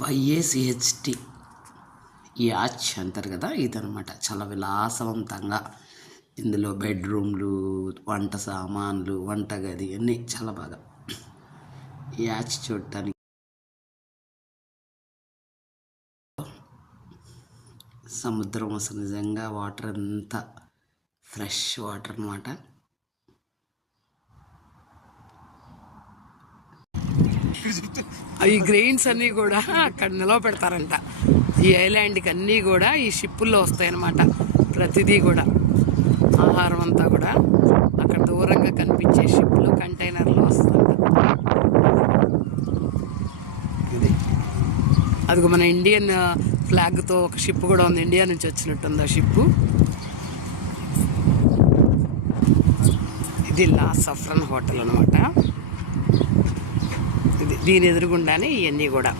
వైఏసిహెచ్టి yacht అంటారు కదా, ఇదనమాట. చాలా విలాసవంతంగా ఇందులో బెడ్రూమ్లు, వంట సామాన్లు, వంటగది అన్నీ చాలా బాగా. యాచ్ చూడటానికి సముద్రం అసలు నిజంగా వాటర్ అంతా ఫ్రెష్ వాటర్ అనమాట. ఈ గ్రెయిన్స్ అన్నీ కూడా అక్కడ నిలవ పెడతారంట. ఈ ఐలాండ్కి అన్నీ కూడా ఈ షిప్పుల్లో వస్తాయన్నమాట. ప్రతిదీ కూడా ఆహారం అంతా కూడా అక్కడ దూరంగా కనిపించే షిప్లు, కంటైనర్లు వస్తుందంట. ఇది అదిగో మన ఇండియన్ ఫ్లాగ్తో ఒక షిప్ కూడా ఉంది. ఇండియా నుంచి వచ్చినట్టుంది ఆ షిప్పు. ఇది లా సఫ్రన్ హోటల్ అనమాట. ఇది దీని ఎదురుగుండానే ఇవన్నీ కూడా